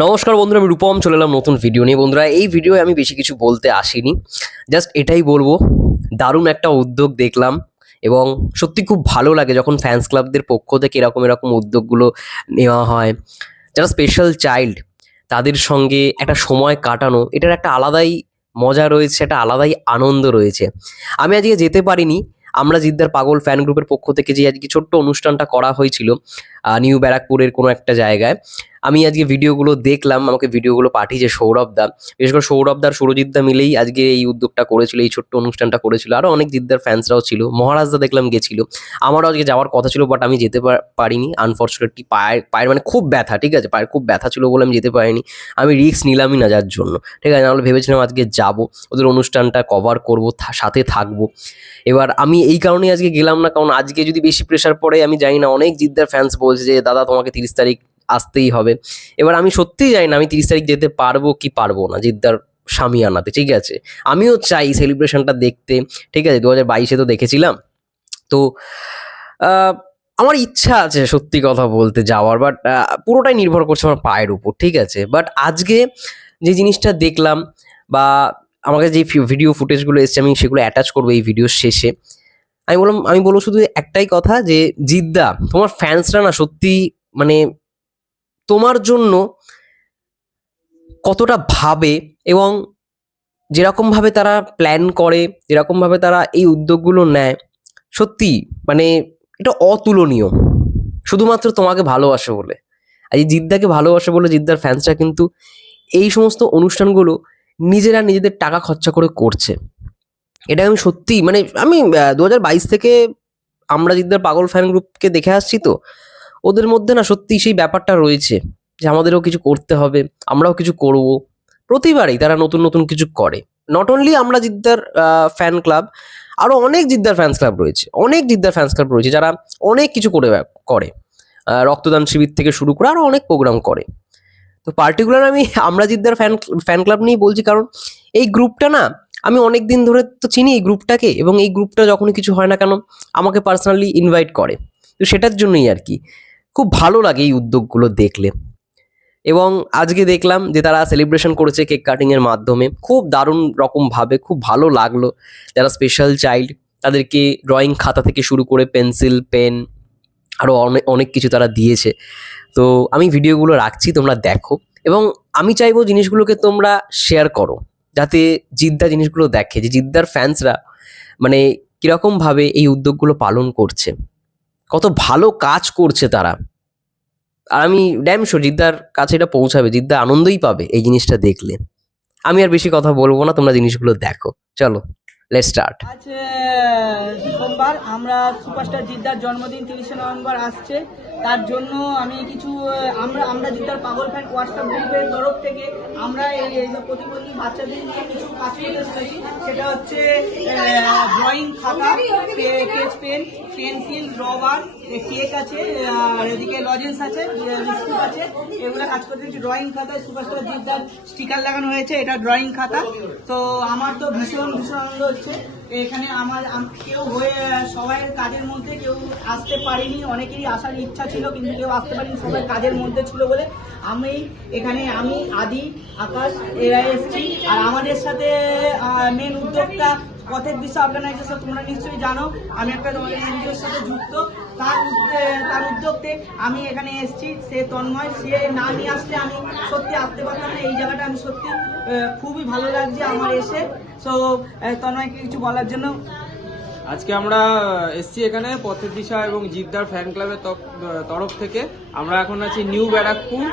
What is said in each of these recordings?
নমস্কার বন্ধুরা, আমি রূপম, চলে এলাম নতুন ভিডিও নিয়ে। বন্ধুরা, এই ভিডিও আমি বেশি কিছু বলতে আসিনি। জাস্ট এটাই বলব, দারুণ একটা উদ্যোগ দেখলাম এবং সত্যি খুব ভালো লাগে যখন ফ্যান্স ক্লাবদের পক্ষ থেকে এরকম এরকম উদ্যোগগুলো নেওয়া হয়। যারা স্পেশাল চাইল্ড তাদের সঙ্গে একটা সময় কাটানো, এটার একটা আলাদাই মজা রয়েছে, একটা আলাদাই আনন্দ রয়েছে। আমি আজকে যেতে পারিনি, আমরা জিদ্দার পাগল ফ্যান গ্রুপের পক্ষ থেকে যে আজকে ছোট্ট অনুষ্ঠানটা করা হয়েছিল নিউ ব্যারাকপুরের কোনো একটা জায়গায়। আমি আজকে ভিডিওগুলো দেখলাম, আমাকে ভিডিওগুলো পাঠিয়েছে সৌরভ দা। বিশেষ করে সৌরভ দার সুরজিৎ দা মিলেই আজকে এই উদ্যোগটা করেছিল, এই ছোট্ট অনুষ্ঠানটা করেছিল। আরও অনেক জিদ্দার ফ্যান্সরাও ছিল। মহারাজ দা দেখলাম গেছিল। আমারও আজকে যাওয়ার কথা ছিল বাট আমি যেতে পারিনি। আনফর্চুনেটলি পায়ের পায়ের মানে খুব ব্যথা, ঠিক আছে? পায়ের খুব ব্যথা ছিল বলে আমি যেতে পারিনি। আমি রিস্ক নিলামই না যার জন্য, ঠিক আছে? নাহলে ভেবেছিলাম আজকে যাব, ওদের অনুষ্ঠানটা কভার করব সাথে থাকব। এবার আমি এই কারণেই আজকে গেলাম না, কারণ আজকে যদি বেশি প্রেশার পড়ে, আমি জানি না, অনেক জিদ্দার ফ্যান্স বলছে যে, দাদা, তোমাকে তিরিশ তারিখ আসতেই হবে। এবার আমি সত্যিই জানি না আমি তিরিশ তারিখ যেতে পারব কি পারব না, জিদ্দার স্বামী আনাতে, ঠিক আছে? আমিও চাই সেলিব্রেশনটা দেখতে, ঠিক আছে? দু হাজার বাইশে তো দেখেছিলাম। তো আমার ইচ্ছা আছে সত্যি কথা বলতে যাওয়ার বাট পুরোটাই নির্ভর করছে আমার পায়ের উপর, ঠিক আছে? বাট আজকে যে জিনিসটা দেখলাম বা আমাকে যে ভিডিও ফুটেজগুলো এসছে, আমি সেগুলো অ্যাটাচ করব এই ভিডিওর শেষে। আমি বললাম, আমি বলব শুধু একটাই কথা যে জিদ্দা, তোমার ফ্যান্সরা না সত্যি মানে তোমার জন্য কতটা ভাবে এবং যেরকমভাবে তারা প্ল্যান করে যেরকমভাবে তারা এই উদ্যোগগুলো নেয়, সত্যি মানে এটা অতুলনীয়। শুধুমাত্র তোমাকে ভালোবাসে বলে। আর এই জিদ্দাকে ভালোবাসে বলে জিদ্দার ফ্যান্সরা কিন্তু এই সমস্ত অনুষ্ঠানগুলো নিজেরা নিজেদের টাকা খরচা করে করছে। এটা আমি সত্যি মানে আমি দু হাজার বাইশ থেকে আমরা জিদ্দার পাগল ফ্যান গ্রুপকে দেখে আসছি তো। ওদের মধ্যে না সত্যি সেই ব্যাপারটা রয়েছে যে আমাদেরও কিছু করতে হবে, আমরাও কিছু করব। প্রতিবারই তারা নতুন নতুন কিছু করে। নট অনলি আমরা জিদ্দার ফ্যান ক্লাব আরও অনেক জিদ্দার ফ্যান্স ক্লাব রয়েছে। অনেক জিদ্দার ফ্যান্স ক্লাব রয়েছে যারা অনেক কিছু করে করে। রক্তদান শিবির থেকে শুরু করে আরও অনেক প্রোগ্রাম করে। তো পার্টিকুলার আমি, আমরা জিদ্দার ফ্যান ফ্যান ক্লাব নিয়েই বলছি কারণ এই গ্রুপটা না, আমি অনেক দিন ধরে তো চিনি এই গ্রুপটাকে এবং এই গ্রুপটা যখনই কিছু হয় না কেন, আমাকে পার্সোনালি ইনভাইট করে। তো সেটার জন্যই আর কি। খুব ভালো লাগে এই উদ্যোগগুলো দেখলে। এবং আজকে দেখলাম যে তারা সেলিব্রেশন করেছে কেক কাটিংয়ের মাধ্যমে। খুব দারুণ রকমভাবে খুব ভালো লাগল। যারা স্পেশাল চাইল্ড তাদেরকে ড্রয়িং খাতা থেকে শুরু করে পেন্সিল পেন আরও অনেক অনেক কিছু তারা দিয়েছে। তো আমি ভিডিওগুলো রাখছি, তোমরা দেখো। এবং আমি চাইব জিনিসগুলোকে তোমরা শেয়ার করো। যাতে জিদ্দা জিনিসগুলো দেখে, যে জিদ্দার ফ্যান্সরা মানে কীরকমভাবে এই উদ্যোগগুলো পালন করছে। কত ভালো কাজ করছে তারা। আর আমি ড্যাম শো জিদ্দার কাছে এটা পৌঁছাবে, জিদ্দা আনন্দই পাবে এই জিনিসটা দেখলে। আমি আর বেশি কথা বলব না, তোমরা জিনিসগুলো দেখো। চলো। লেট স্টার্ট আজ সোমবার আমরা সুপারস্টার জিদ্দার জন্মদিন তিরিশে নভেম্বর আসছে। তার জন্য আমি কিছু আমরা আমরা জিদ্দার পাগল ফ্যান হোয়াটসঅ্যাপ গ্রুপের তরফ থেকে আমরা এই এই যে প্রতিবন্ধী বাচ্চাদের নিয়ে কিছু কাজ করতে চলেছি সেটা হচ্ছে ড্রয়িং খাতা sketch pen pencil rubber cake আছে আর এদিকে লজেন্স আছে বিস্কুট আছে। এগুলো কাজ করতে ড্রয়িং খাতায় সুপারস্টার জিদ্দার স্টিকার লাগানো হয়েছে। এটা ড্রয়িং খাতা। তো আমার তো ভীষণ ভীষণ আনন্দ হচ্ছে এখানে আমার কেউ হয়ে, সবাই কাজের মধ্যে কেউ আসতে পারেনি। অনেকেরই আসার ইচ্ছা ছিল, কিন্তু কেউ আসতে পারেনি। সবাই কাজের মধ্যে ছিল বলে আমি এখানে, আমি, আদি, আকাশ, এরা এসছি। আর আমাদের সাথে মেন উদ্যোক্তা পথের দিশা অর্গানাইজেশন তোমরা নিশ্চয়ই জানো। আমি একটা এনজিওর সাথে যুক্ত। তার তার উদ্যোগতে আমি এখানে এসেছি। সে তন্ময়, সে না নিয়ে আসলে আমি সত্যি আসতে পারতাম না। এই জায়গাটা আমি সত্যি খুবই ভালো লাগছে আমার এসে। সো তন্ময়কে কিছু বলার জন্য। আজকে আমরা এসছি এখানে পথের দিশা এবং জিদ্দার ফ্যান ক্লাবের তরফ থেকে। আমরা এখন আছি নিউ ব্যারাকপুর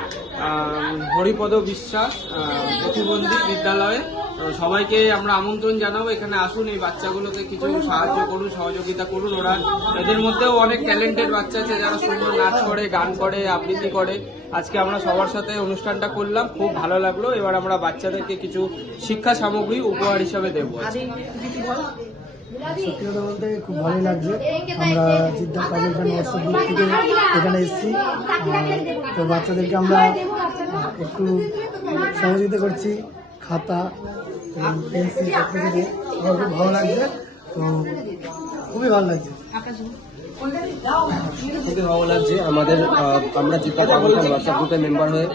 হরিপদ বিশ্বাস প্রতিবন্ধী বিদ্যালয়ে। সবাইকে আমরা আমন্ত্রণ জানাব এখানে আসুন এই বাচ্চাগুলোকে কিছু সাহায্য করুন সহযোগিতা করুন। ওরা এদের মধ্যেও অনেক ট্যালেন্টেড বাচ্চা আছে যারা সুন্দর নাচ করে গান করে আবৃত্তি করে। আজকে আমরা সবার সাথে অনুষ্ঠানটা করলাম খুব ভালো লাগল। এবার আমরা বাচ্চাদেরকে কিছু শিক্ষা সামগ্রী উপহার হিসাবে দেবো আদি কিছু সত্যি কথা বলতে খুব ভালোই লাগছে। আমরা হোয়াটসঅ্যাপ গ্রুপ থেকে এখানে এসেছি। তো বাচ্চাদেরকে আমরা একটু সহযোগিতা করছি। খাতা খুবই ভালো লাগছে। ভালো লাগছে। আমাদের আমরা পাগল খান হোয়াটসঅ্যাপ মেম্বার হয়ে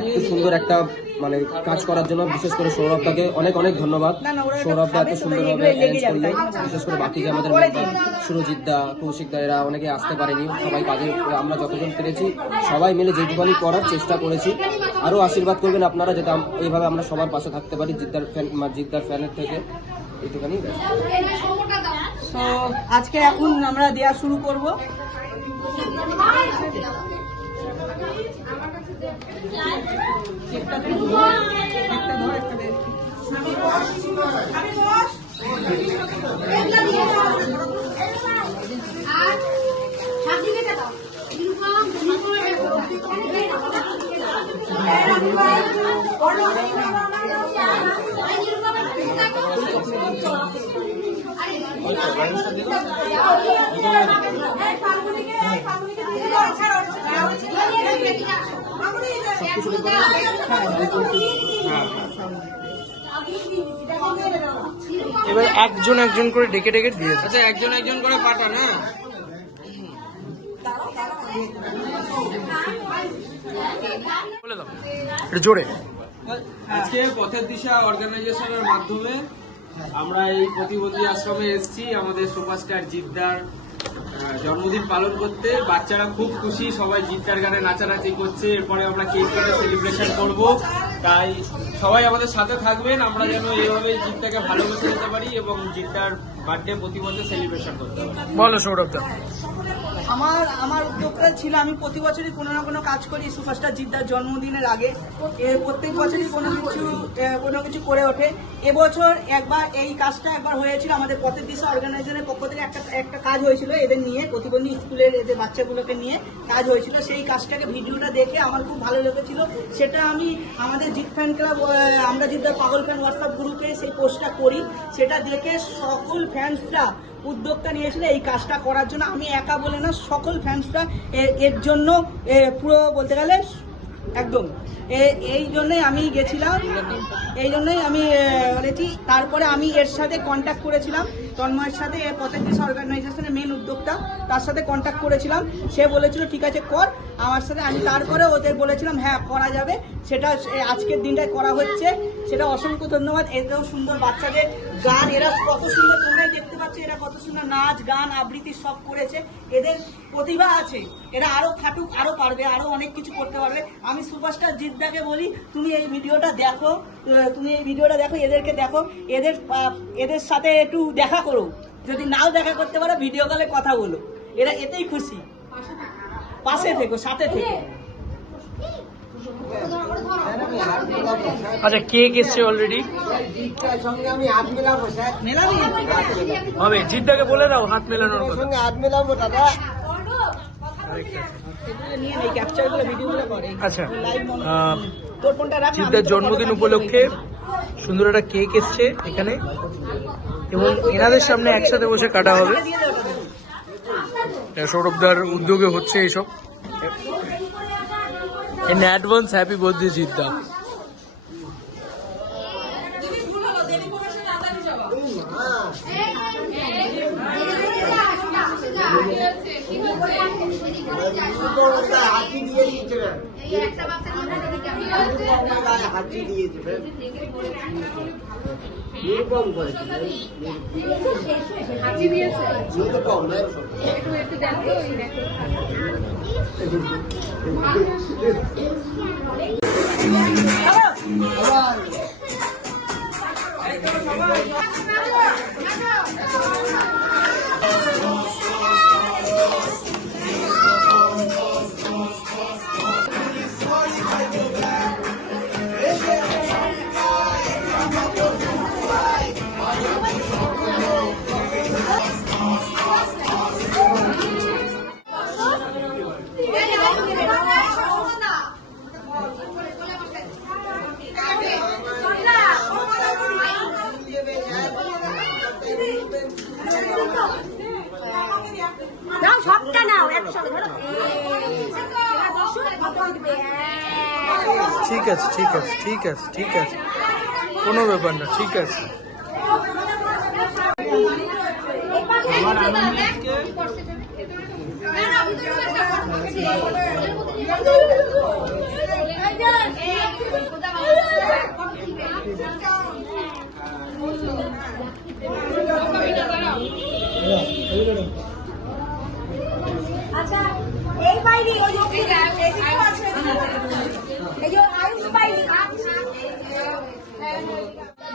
একটু সুন্দর একটা মানে কাজ করার জন্য বিশেষ করে সৌরভদাকে অনেক অনেক ধন্যবাদ। সৌরভদা এত সুন্দরভাবে অ্যারেঞ্জ করল। বিশেষ করে বাকি যে আমাদের সুরজিৎ দা কৌশিক দা এরা অনেকে আসতে পারেনি। সবাই কাজে আমরা যতজন পেরেছি সবাই মিলে যেটুখানি করার চেষ্টা করেছি। আরও আশীর্বাদ করবেন আপনারা যাতে আম- এইভাবে আমরা সবার পাশে থাকতে পারি জিদ্দার ফ্যান জিদ্দার ফ্যানের থেকে। এইটুখানি তো আজকে এখন আমরা দেওয়া শুরু করব। একটা ধর, একটা দে। এবার একজন একজন করে ডেকে ডেকে দিয়ে আচ্ছা একজন একজন করে পাঠা না বলে দাও। একটু জোরে। আজকে পথের দিশা অর্গানাইজেশনের মাধ্যমে আমরা এই প্রতিবন্ধী আশ্রমে এসেছি। আমাদের সুপারস্টার জিদ্দার জন্মদিন পালন করতে। বাচ্চারা খুব খুশি সবাই জিতার গানে নাচানাচি করছে। এরপরে আমরা কেক কেটে সেলিব্রেশন করব। তাই সবাই আমাদের সাথে থাকবেন। আমরা যেন এইভাবে জিতটাকে ভালোবেসে যেতে পারি এবং জিদ্দার বার্থডে প্রতি বছর সেলিব্রেশন করতে পারি। বলো সৌরভ দা। আমার আমার উদ্যোগটা ছিল আমি প্রতি বছরই কোনো না কোনো কাজ করি সুপারস্টার জিদ্দার জন্মদিনের আগে। প্রত্যেক বছরই কোনো কিছু কোনো কিছু করে ওঠে। এবছর একবার এই কাজটা একবার হয়েছিল, আমাদের পথের দিশা অর্গানাইজেশনের পক্ষ থেকে একটা একটা কাজ হয়েছিল এদের নিয়ে, প্রতিবন্ধী স্কুলের এদের বাচ্চাগুলোকে নিয়ে কাজ হয়েছিল। সেই কাজটাকে, ভিডিওটা দেখে আমার খুব ভালো লেগেছিল। সেটা আমি আমাদের জিত ফ্যান ক্লাব আমরা জিদ্দার পাগল ফ্যান হোয়াটসঅ্যাপ গ্রুপে সেই পোস্টটা করি। সেটা দেখে সকল ফ্যান্সরা উদ্যোগটা নিয়েছিল এই কাজটা করার জন্য আমি একা বলে না, সকল ফ্যান্সরা এর জন্য পুরো বলতে গেলে, একদম। এই জন্যই আমি গেছিলাম, এই জন্যই আমি বলেছি, তারপরে আমি এর সাথে কন্ট্যাক্ট করেছিলাম, তন্ময়ের সাথে দেশ অর্গানাইজেশনের মেন উদ্যোক্তা, তার সাথে কন্ট্যাক্ট করেছিলাম, সে বলেছিল, ঠিক আছে, কর। আমার সাথে আমি তারপরে ওদের বলেছিলাম হ্যাঁ করা যাবে। সেটা আজকের দিনটায় করা হচ্ছে। সেটা অসংখ্য ধন্যবাদ। এতেও সুন্দর বাচ্চাদের গান, এরা কত সুন্দর দেখতে পাচ্ছ, এরা কত সুন্দর নাচ, গান, আবৃত্তি সব করেছে। এদের প্রতিভা আছে। এরা আরও খাটুক, আরও পারবে, আরও অনেক কিছু করতে পারবে। আমি সুপারস্টার জিদ্দাকে বলি, তুমি এই ভিডিওটা দেখো তুমি এই ভিডিওটা দেখো, এদেরকে দেখো। এদের এদের সাথে একটু দেখা করো। যদি নাও দেখা করতে পারো ভিডিও কলে কথা বলো। এরা এতেই খুশি। পাশে থেকো, সাথে থেকো। আচ্ছা কেক এসছে অলরেডি হবে জিদ্দাকে বলে দাও হাত মেলানোর কথা। এগুলো নিয়ে নেই ক্যাপচারগুলো ভিডিওগুলো করে আচ্ছা জিদ্দার জন্মদিন উপলক্ষে সুন্দর একটা কেক এসছে এখানে এবং এনাদের সামনে একসাথে বসে কাটা হবে। সৌরভদার উদ্যোগে হচ্ছে এইসব অ্যাডভান্স হ্যাপি দিয়ে দে ওটা, দিয়ে দে। এটা সৌরভদার উদ্যোগে হচ্ছে এইসব ইন অ্যাডভান্স হ্যাপি বার্থডে জিদ্দা ঠিক আছে ঠিক আছে ঠিক আছে ঠিক আছে। কোনো ব্যাপার না, ঠিক আছে। আচ্ছা এই বাইরে ওই যে আছে। এই যে আয়ুষ বাইরে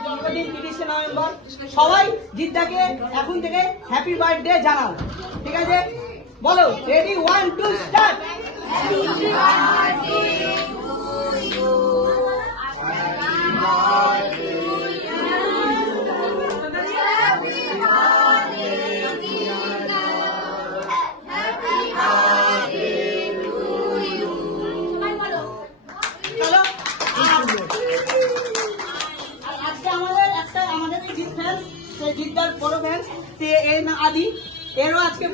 জন্মদিন তিরিশে নভেম্বর সবাই জিদ্দাকে এখন থেকে হ্যাপি বার্থডে জানাও। ঠিক আছে? বলো রেডি ওয়ান টু স্টার্ট চলো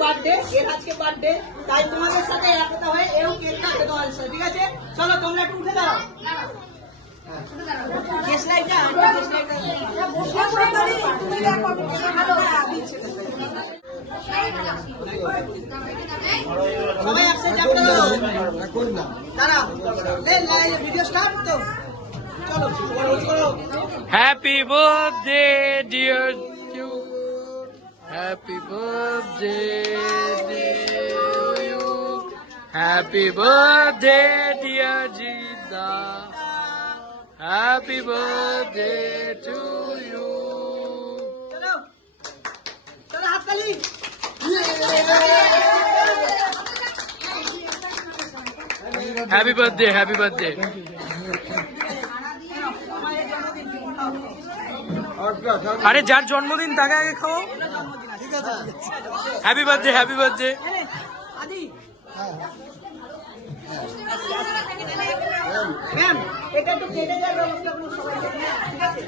বার্থডে এর আজকে বার্থডে তাই তোমাদের সাথে একতা হয়ে এরও কেক কাটে তোমাদের সাথে ঠিক আছে? চলো তোমরা একটু উঠে দাঁড়াও। সবাই একসাথে দাঁড়াও। ভিডিও স্টার্ট তো। Happy birthday, dear you. Happy birthday. Happy birthday, dear Jida. Happy birthday to you. Happy birthday, happy birthday. আরে যার জন্মদিন তাকে আগে খাও happy birthday happy birthday ma'am এটা তো কেটে যাওয়ার ব্যবস্থা সবাই। ঠিক আছে।